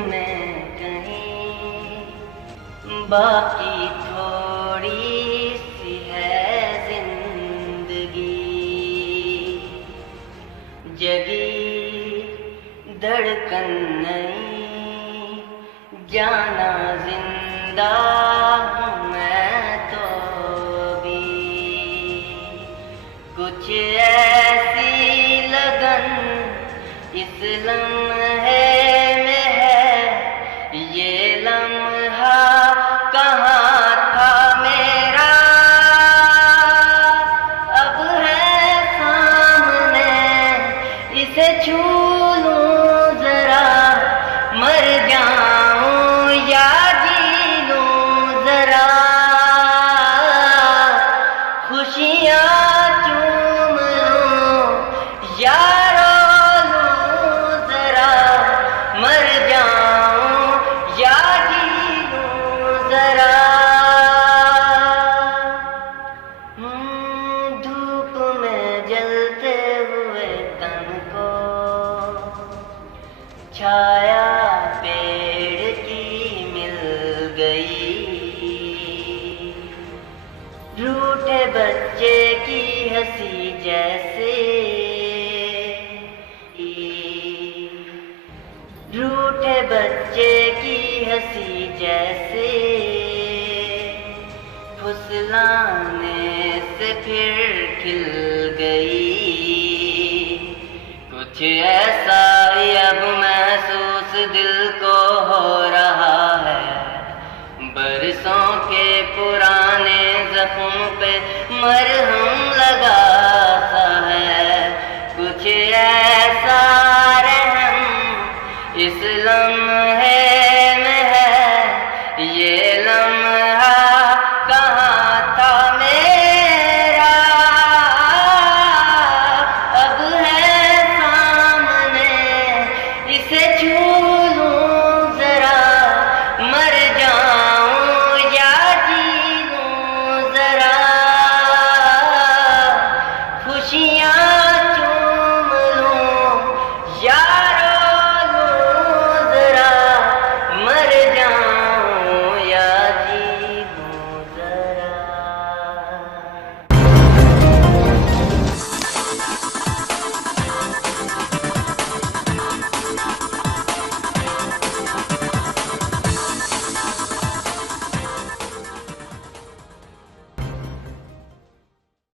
में कहीं बाकी थोड़ी सी है जिंदगी। जगी धड़कन नहीं, जाना जिंदा हूँ मैं तो भी। कुछ ऐसी लगन इस लम्हे में है, ये लम्हा कहाँ था मेरा, अब है सामने, इसे छू लूं जरा, मर जाऊं या जी लूं जरा। खुशियाँ चूम लूं या रो लूं जरा, मर जाऊं या जी लूं जरा। धूप में जलते हुए तन को छाया पेड़ की मिल गई। रूठे बच्चे की हंसी जैसे, रूठे बच्चे की हंसी जैसे, फुसलाने से फिर खिल गई। कुछ ऐसा ही अब महसूस दिल को हो रहा है, बरसों के पुराने जख्म पे मरहम लगा सा है। कुछ ऐसा रहम इस लम्हे में है, ये लम्हा कहाँ था मेरा, अब है सामने, इसे छू लूं जरा, मर जाऊं या जी लूं जरा। खुशियाँ